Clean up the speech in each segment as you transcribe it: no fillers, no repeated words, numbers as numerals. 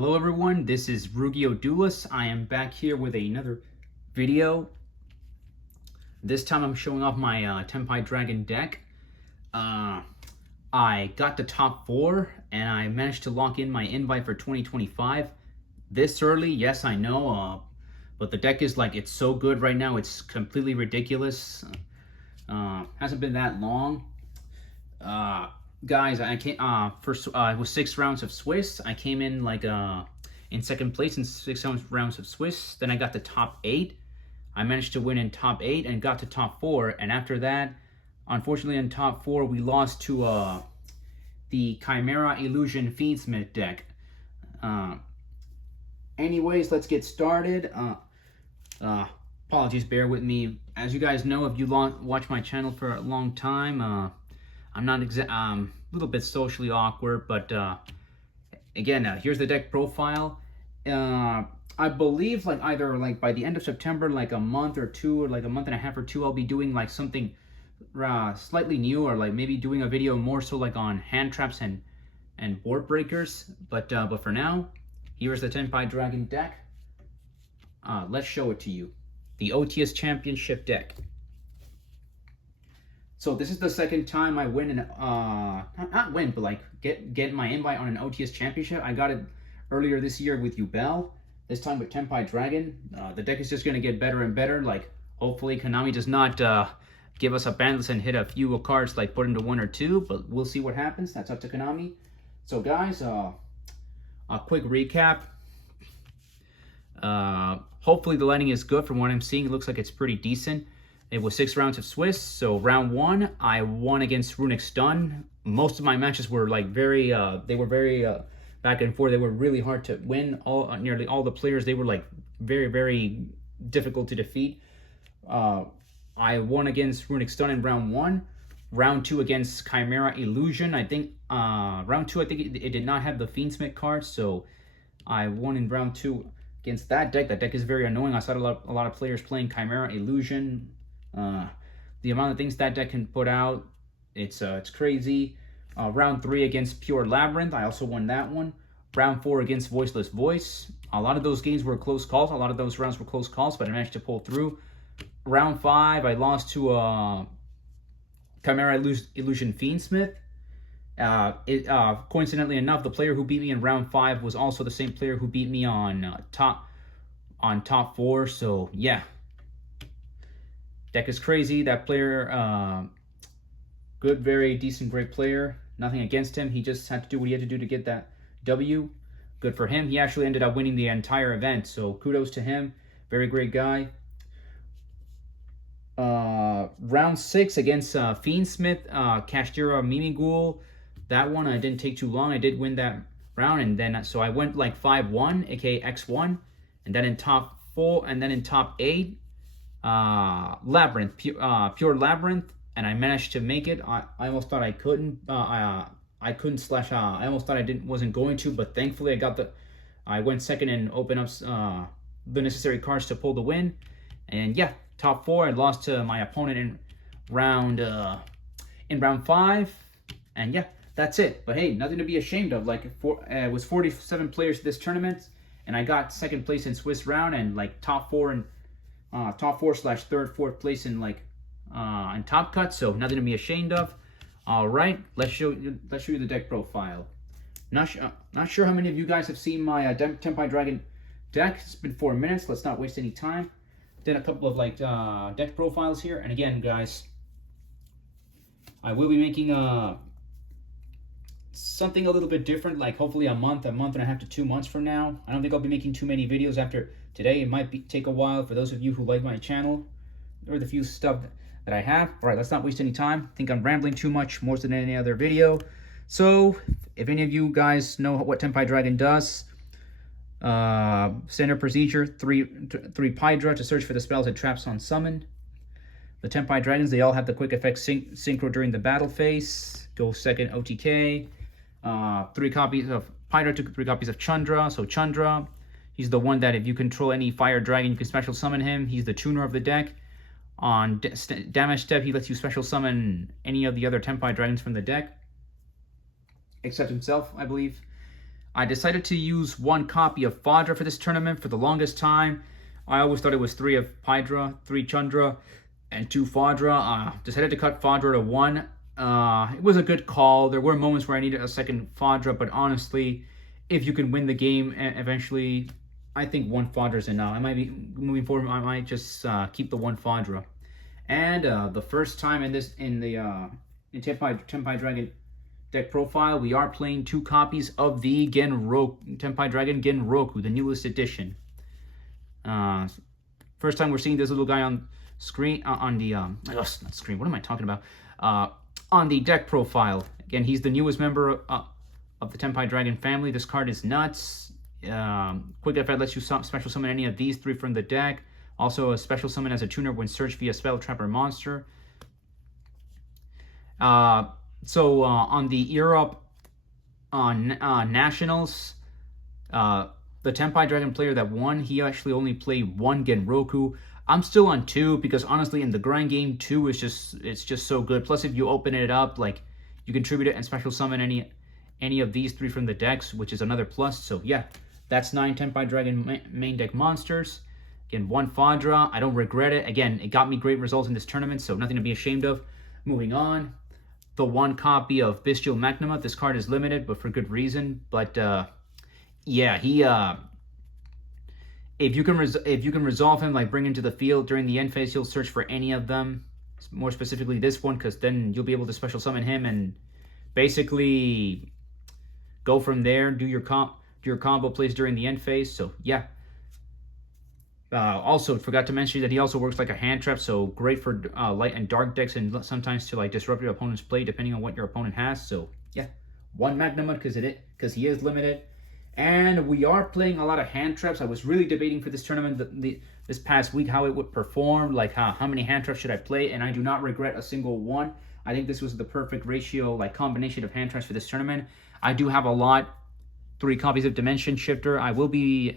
Hello everyone, this is Rugio Duelis. I am back here with another video. This time I'm showing off my Tenpai Dragon deck. I got to top 4 and I managed to lock in my invite for 2025 this early. Yes, I know, but the deck is like, it's so good right now, it's completely ridiculous. Hasn't been that long. Guys, I came first with 6 rounds of Swiss. I came in like in second place in 6 rounds of Swiss. Then I got to top 8. I managed to win in top 8 and got to top 4. And after that, unfortunately, in top 4 we lost to the Chimera Illusion Fiendsmith deck. Anyways, let's get started. Apologies, bear with me. As you guys know, if you watch my channel for a long time, I'm not a little bit socially awkward, but again, here's the deck profile. I believe like either like by the end of September, like a month or two, or like a month and a half or two, I'll be doing like something slightly new, or like maybe doing a video more so like on hand traps and board breakers. But for now, here's the Tenpai Dragon deck. Let's show it to you. The OTS Championship deck. So this is the second time I win an not win, but like get my invite on an OTS championship. I got it earlier this year with Ubel. This time with Tenpai Dragon. The deck is just gonna get better and better. Like hopefully Konami does not give us a bandless and hit a few cards like put into 1 or 2, but we'll see what happens. That's up to Konami. So guys, a quick recap. Hopefully the lighting is good. From what I'm seeing, it looks like it's pretty decent. It was 6 rounds of Swiss. So round 1, I won against Runic Stun. Most of my matches were like very, they were very back and forth. They were really hard to win. Nearly all the players, they were like very, very difficult to defeat. I won against Runic Stun in round 1. Round 2 against Chimera Illusion. I think round 2, I think it did not have the Fiendsmith card, so I won in round 2 against that deck. That deck is very annoying. I saw a lot of players playing Chimera Illusion. The amount of things that deck can put out, it's crazy. Round 3 against Pure Labyrinth, I also won that one. Round 4 against Voiceless Voice. A lot of those games were close calls. A lot of those rounds were close calls, but I managed to pull through. Round 5, I lost to Chimera Illusion Fiendsmith. Coincidentally enough, the player who beat me in round 5 was also the same player who beat me on top 4. So yeah. Deck is crazy. That player, good, very decent, great player. Nothing against him. He just had to do what he had to do to get that W. Good for him. He actually ended up winning the entire event, so kudos to him. Very great guy. Round 6 against Fiendsmith, Kashtira Mimighoul. That one, I didn't take too long. I did win that round, and then so I went like 5-1, aka X1, and then in top 4, and then in top 8. Labyrinth, Pure Labyrinth, and I managed to make it. I almost thought I couldn't. I couldn't slash. I almost thought I wasn't going to, but thankfully I went second and opened up the necessary cards to pull the win. And yeah, top 4. I lost to my opponent in round 5, and yeah, that's it. But hey, nothing to be ashamed of. Like it was 47 players this tournament, and I got second place in Swiss round and like top 4 and top 4/3, 4th place in like in top cut, so nothing to be ashamed of. All right, let's show you the deck profile. Not sure how many of you guys have seen my Tenpai Dragon deck. It's been 4 minutes. Let's not waste any time. Did a couple of like deck profiles here, and again, guys, I will be making something a little bit different, like hopefully a month and a half to 2 months from now. I don't think I'll be making too many videos after today. It might take a while for those of you who like my channel or the few stuff that I have. All right, let's not waste any time. I think I'm rambling too much, more than any other video. So if any of you guys know what Tenpai Dragon does, standard procedure, 3 Pydra to search for the spells and traps on summon. The Tenpai Dragons, they all have the quick effect synchro during the battle phase. Go second OTK. 3 copies of Pydra to 3 copies of Chandra. So Chandra, he's the one that if you control any fire dragon, you can special summon him. He's the tuner of the deck. On damage step, he lets you special summon any of the other Tenpai Dragons from the deck, except himself, I believe. I decided to use 1 copy of Fadra for this tournament for the longest time. I always thought it was 3 of Hydra, 3 Chandra, and 2 Fadra. Decided to cut Fadra to 1. It was a good call. There were moments where I needed a second Fadra, but honestly, if you can win the game eventually, I think 1 Fadra is enough. I might be moving forward. I might just keep the 1 Fadra. And the first time in Tenpai Dragon deck profile, we are playing 2 copies of the Tenpai Dragon Genroku, the newest edition. First time we're seeing this little guy on screen, not screen, what am I talking about? On the deck profile. Again, he's the newest member of the Tenpai Dragon family. This card is nuts. Quick effect lets you special summon any of these 3 from the deck. Also, a special summon as a tuner when searched via spell, trap, or monster. So on the Europe Nationals, the Tenpai Dragon player that won, he actually only played 1 Genroku. I'm still on 2 because honestly, in the grind game, 2 is just so good. Plus, if you open it up, like you contribute it and special summon any of these 3 from the decks, which is another plus. So yeah, that's 9 Tenpai Dragon main deck monsters. Again, 1 Fadra. I don't regret it. Again, it got me great results in this tournament, so nothing to be ashamed of. Moving on, the 1 copy of Bestial Magnuma. This card is limited, but for good reason. But yeah, he if you can resolve him, like bring him to the field during the end phase, he'll search for any of them. More specifically, this one, because then you'll be able to special summon him and basically go from there. Do your combo plays during the end phase. So yeah. Also, forgot to mention that he also works like a hand trap, so great for light and dark decks, and sometimes to like disrupt your opponent's play depending on what your opponent has. So yeah, 1 Magnum because he is limited, and we are playing a lot of hand traps. I was really debating for this tournament this past week how it would perform, like how many hand traps should I play, and I do not regret a single one. I think this was the perfect ratio, like combination of hand traps for this tournament. I do have a lot, 3 copies of Dimension Shifter. I will be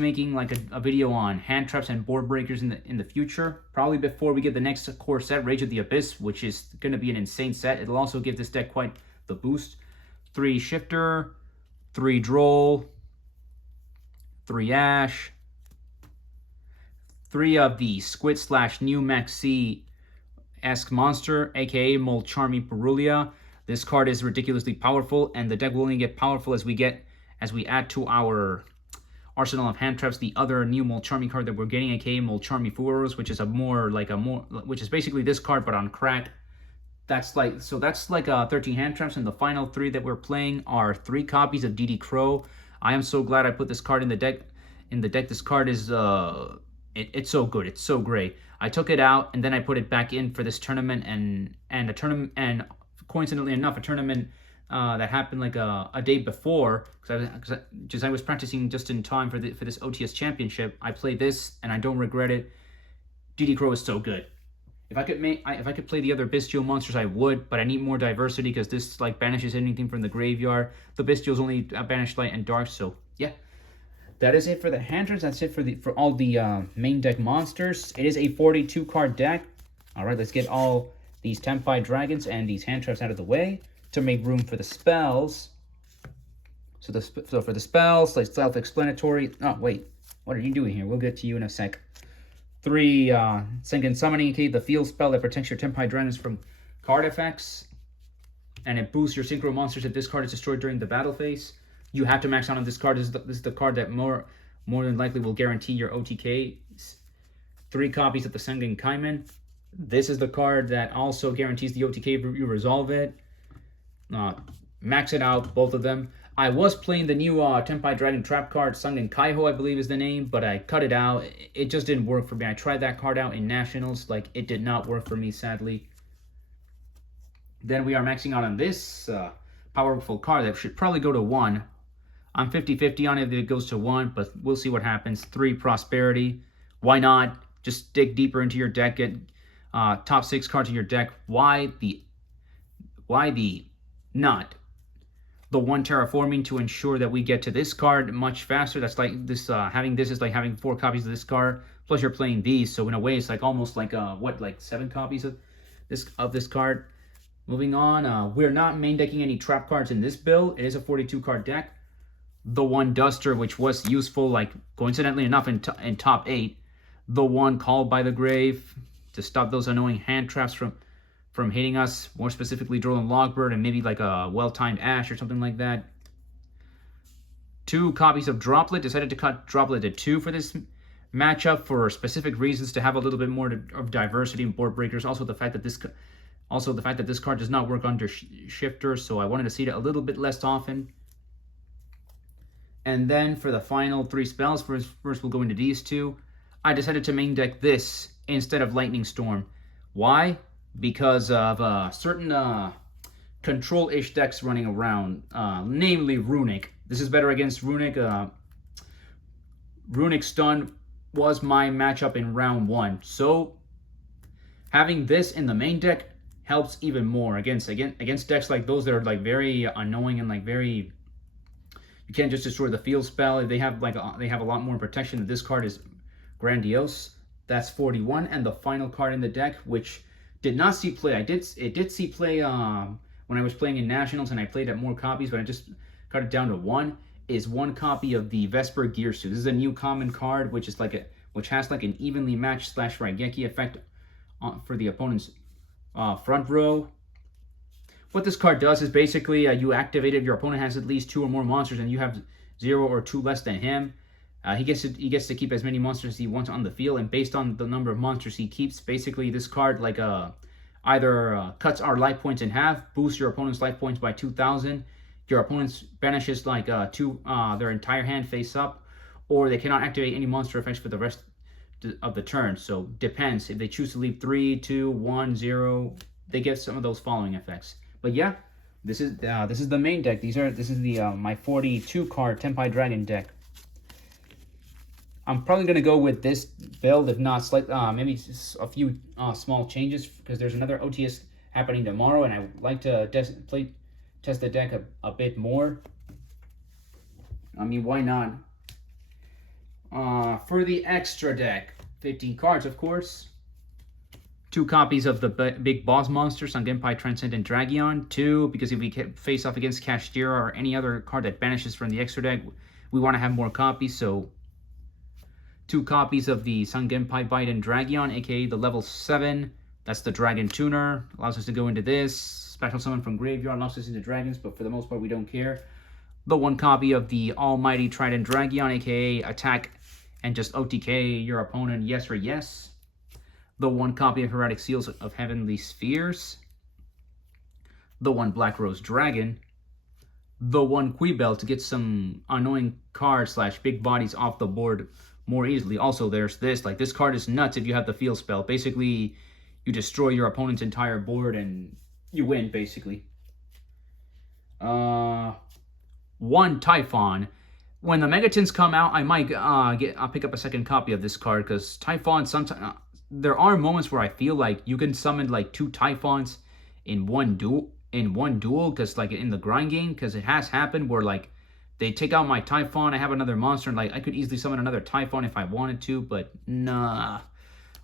making like a video on hand traps and board breakers in the future, probably before we get the next core set, Rage of the Abyss, which is going to be an insane set. It'll also give this deck quite the boost. 3 Shifter, 3 Droll, 3 Ash, 3 of the Squid / New Maxi-esque monster, aka Molcharmi Perulia. This card is ridiculously powerful, and the deck will only get powerful as we add to our arsenal of hand traps the other new Molcharmi card that we're getting, aka Molcharmi Furos, which is which is basically this card but on crack. That's like 13 hand traps, and the final 3 that we're playing are 3 copies of DD Crow. I am so glad I put this card in the deck. This card is it's so good. It's so great. I took it out and then I put it back in for this tournament, and coincidentally enough, a tournament that happened like a day before, because I was practicing just in time for this OTS championship. I played this and I don't regret it. DD Crow is so good. If I could play the other bestial monsters, I would, but I need more diversity because this like banishes anything from the graveyard. The bestials only banish light and dark, so yeah. That is it for the hand traps. That's it for all the main deck monsters. It is a 42 card deck. All right, let's get all these Tenpai Dragons and these hand traps out of the way to make room for the spells. So for the spells, like self-explanatory. Oh wait, what are you doing here? We'll get to you in a sec. 3 Sengen Summoning, okay, the field spell that protects your Tenpai Dragons from card effects, and it boosts your synchro monsters if this card is destroyed during the battle phase. You have to max out on this card. This is the card that more than likely will guarantee your OTK. 3 copies of the Sengen Kaiman. This is the card that also guarantees the OTK if you resolve it. Max it out, both of them. I was playing the new Tenpai Dragon Trap card, Sengen Kaiho, I believe is the name, but I cut it out. It just didn't work for me. I tried that card out in Nationals. Like, it did not work for me, sadly. Then we are maxing out on this powerful card that should probably go to 1. I'm 50-50 on it if it goes to 1, but we'll see what happens. 3 Prosperity. Why not? Just dig deeper into your deck, get top 6 cards in your deck. Why the not? The 1 Terraforming to ensure that we get to this card much faster. That's like this, having this is like having 4 copies of this card, plus you're playing these, so in a way it's like almost like 7 copies of this card. Moving on, we're not main decking any trap cards in this build. It is a 42 card deck. The one Duster, which was useful, like coincidentally enough, in top 8. The one Called by the Grave to stop those annoying hand traps from hitting us. More specifically, Droll Logbird and maybe like a well-timed Ash or something like that. 2 copies of Droplet. Decided to cut Droplet to 2 for this matchup for specific reasons, to have a little bit more of diversity in board breakers. Also, the fact that this card does not work under Shifter, so I wanted to see it a little bit less often. And then for the final 3 spells, first we'll go into these 2. I decided to main deck this instead of Lightning Storm. Why? Because of certain control-ish decks running around, namely Runic. This is better against Runic. Runic Stun was my matchup in round 1. So having this in the main deck helps even more against decks like those that are like very annoying and like very, you can't just destroy the field spell. They have a lot more protection. This card is grandiose. That's 41, and the final card in the deck, which did not see play. It did see play when I was playing in Nationals, and I played at more copies, but I just cut it down to 1. Is 1 copy of the Vesper Gear Suit. This is a new common card, which has like an evenly matched / Raigeki effect for the opponent's front row. What this card does is basically you activate it if your opponent has at least 2 or more monsters and you have 0 or 2 less than him. He gets to keep as many monsters as he wants on the field, and based on the number of monsters he keeps, basically this card like either cuts our life points in half, boosts your opponent's life points by 2,000. Your opponent's banishes like their entire hand face up, or they cannot activate any monster effects for the rest of the turn. So depends. If they choose to leave 3, 2, 1, 0, they get some of those following effects. But yeah, this is the main deck. This is the my 42 card Tenpai Dragon deck. I'm probably gonna go with this build, if not maybe just a few small changes, because there's another OTS happening tomorrow, and I would like to test the deck a bit more. I mean, why not? For the extra deck, 15 cards, of course. 2 copies of the big boss monster, Sangenpai Transcendent Dragion. 2, because if we face off against Kashtira or any other card that banishes from the extra deck, we want to have more copies, so 2 copies of the Sangenpai Biden Dragion, aka the level 7. That's the Dragon Tuner. Allows us to go into this. Special summon from graveyard, allows us into dragons, but for the most part we don't care. The 1 copy of the Almighty Trident Dragion, aka attack and just OTK your opponent, yes or yes. The 1 copy of Heretic Seals of Heavenly Spheres. The 1 Black Rose Dragon. The 1 Quibel to get some annoying cards / big bodies off the board more easily. Also, there's this. Like, this card is nuts if you have the field spell. Basically, you destroy your opponent's entire board and you win, basically. 1 Typhon. When the Megatons come out, I might I'll pick up a second copy of this card, because Typhon sometimes there are moments where I feel like you can summon like 2 Typhons in one duel, because like in the grind game, because it has happened where like they take out my Typhon, I have another monster, and like I could easily summon another Typhon if I wanted to, but nah.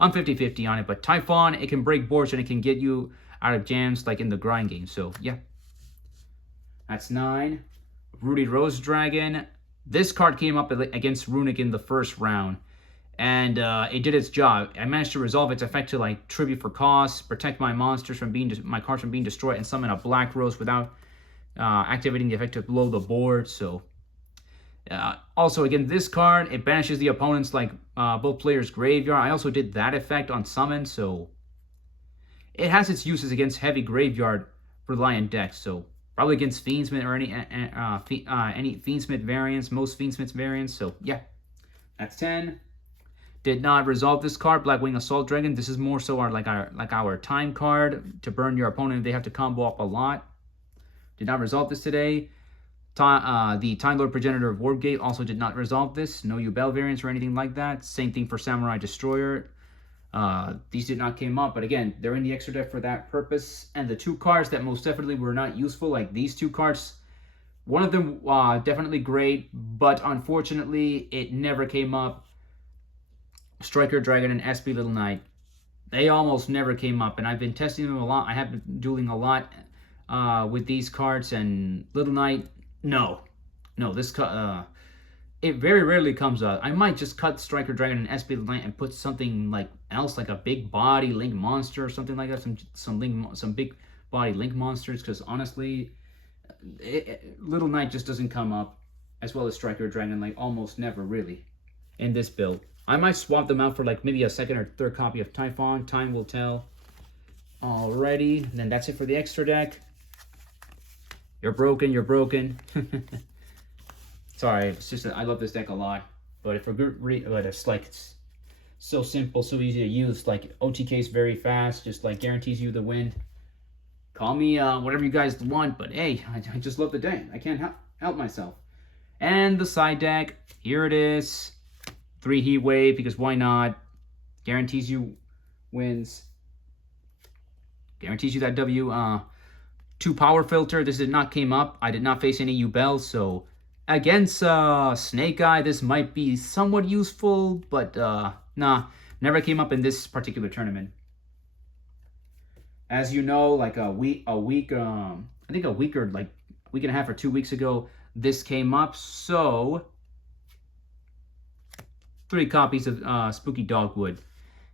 I'm 50-50 on it, but Typhon, it can break boards and it can get you out of jams like in the grind game, so yeah. That's 9. Rudy Rose Dragon. This card came up against Runic in the first round, and it did its job. I managed to resolve its effect to like tribute for cost, protect my monsters from my cards from being destroyed, and summon a Black Rose without activating the effect to blow the board. So also again, this card, it banishes the opponent's like both players' graveyard. I also did that effect on summon, so it has its uses against heavy graveyard reliant decks. So probably against Fiendsmith or any Fiendsmith variants, most Fiendsmith variants. So yeah, that's 10. Did not resolve this card, Blackwing Assault Dragon. This is more so our time card to burn your opponent if they have to combo up a lot. Did not resolve this today. The Time Lord Progenitor of Warpgate also did not resolve this. No Yubel variants or anything like that. Same thing for Samurai Destroyer. These did not came up, but again, they're in the extra deck for that purpose. And the 2 cards that most definitely were not useful, like these 2 cards, one of them definitely great, but unfortunately, it never came up. Striker Dragon and SP Little Knight. they almost never came up, and I've been testing them a lot. I have been dueling a lot with these cards, and Little Knight, no, this it very rarely comes up. I might just cut Striker Dragon and SP Little Knight and put something like else, like a big body Link monster or something like that. Some big body Link monsters, because honestly, Little Knight just doesn't come up, as well as Striker Dragon, like almost never really in this build. I might swap them out for like maybe a second or third copy of Typhon. Time will tell. Alrighty, and then that's it for the extra deck. You're broken. You're broken. Sorry, it's just that I love this deck a lot. But if but it's so simple, so easy to use. Like OTK is very fast, just like guarantees you the win. Call me whatever you guys want, but hey, I just love the deck. I can't help myself. And the side deck, here it is. 3 Heat Wave, because why not? Guarantees you wins. Guarantees you that W. 2 Power Filter. This did not came up. I did not face any U-Bells, so against Snake Eye, this might be somewhat useful, but nah, never came up in this particular tournament. As you know, like I think a week or like week and a half or 2 weeks ago, this came up. So 3 copies of Spooky Dogwood.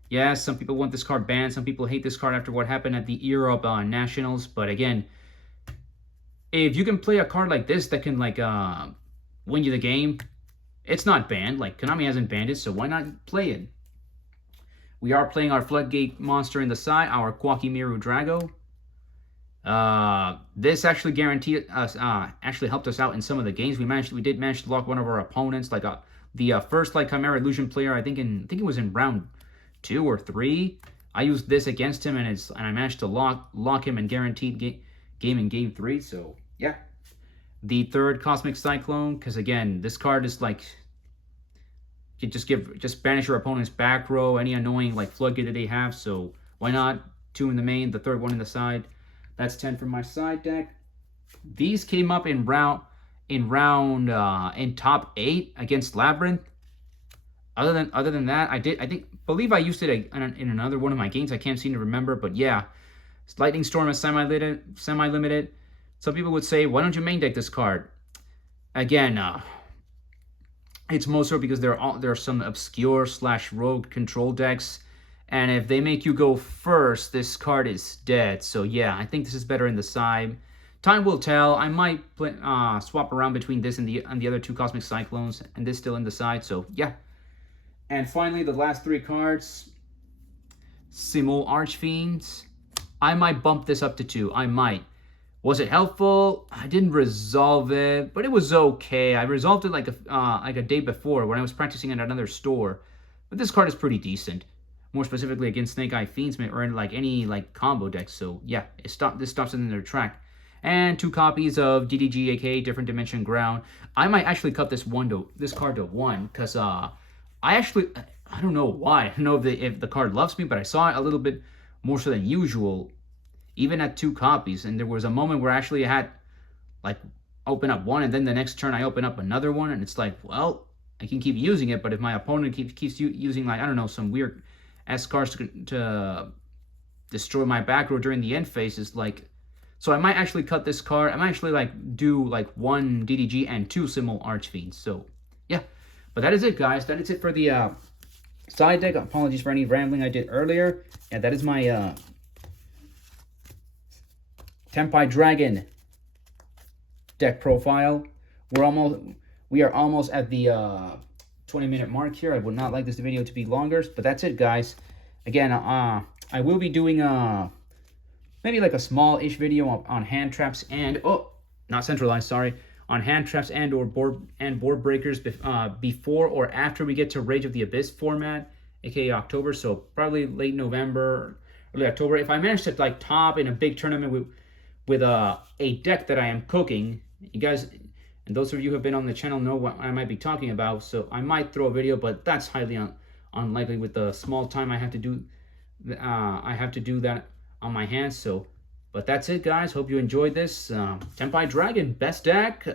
Yes, some people want this card banned. Some people hate this card after what happened at the Europe Nationals. But again, if you can play a card like this that can like win you the game, it's not banned. Like Konami hasn't banned it, so why not play it? We are playing our Floodgate monster in the side, our Quackimiru Drago. This actually guaranteed us, actually helped us out in some of the games. We did manage to lock one of our opponents, like the first like Chimera Illusion player. I think it was in round 2 or 3. I used this against him, and I managed to lock him and guaranteed game in game 3. So yeah, the third Cosmic Cyclone, because again, this card is like, you just banish your opponent's back row, any annoying like Floodgate that they have. So why not 2 in the main, the third one in the side. That's 10 from my side deck. These came up in top 8 against Labyrinth. Other than that, I believe I used it in another one of my games. I can't seem to remember, but yeah, Lightning Storm is semi-limited. Some people would say, why don't you main deck this card? Again, it's mostly because there are some obscure / rogue control decks, and if they make you go first, this card is dead. So yeah, I think this is better in the side. Time will tell. I might swap around between this and the other 2 Cosmic Cyclones, and this still in the side. So yeah. And finally, the last 3 cards. Simul Archfiends. I might bump this up to 2. I might. Was it helpful? I didn't resolve it, but it was okay. I resolved it like a day before when I was practicing at another store. But this card is pretty decent. More specifically against Snake Eye Fiendsmith or in like any like combo decks. So yeah, this stops it in their track. And 2 copies of DDG, aka Different Dimension Ground. I might actually cut this card to 1, because I don't know why. I don't know if the card loves me, but I saw it a little bit more so than usual, even at 2 copies. And there was a moment where actually I had like open up 1, and then the next turn I open up another one, and it's like, well, I can keep using it, but if my opponent keeps using like, I don't know, some weird S cards to destroy my back row during the end phase, is like, so I might actually cut this card. I might actually like do like 1 DDG and 2 Simul Archfiends. So yeah, but that is it, guys. That is it for the side deck. Apologies for any rambling I did earlier. Yeah, that is my Tenpai Dragon deck profile. We are almost at the 20-minute mark here. I would not like this video to be longer, but that's it, guys. Again, I will be doing maybe like a small-ish video on hand traps and not centralized, sorry, on hand traps and or board breakers before or after we get to Rage of the Abyss format, aka October. So probably late November, early October. If I manage to like top in a big tournament with a deck that I am cooking, you guys and those of you who have been on the channel know what I might be talking about. So I might throw a video, but that's highly unlikely with the small time I have to do. I have to do that on my hands. So, but that's it, guys. Hope you enjoyed this. Tenpai Dragon, best deck.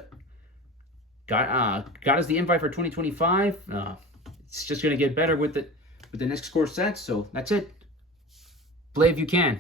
Got us the invite for 2025. It's just gonna get better with the next core set. So that's it. Play if you can.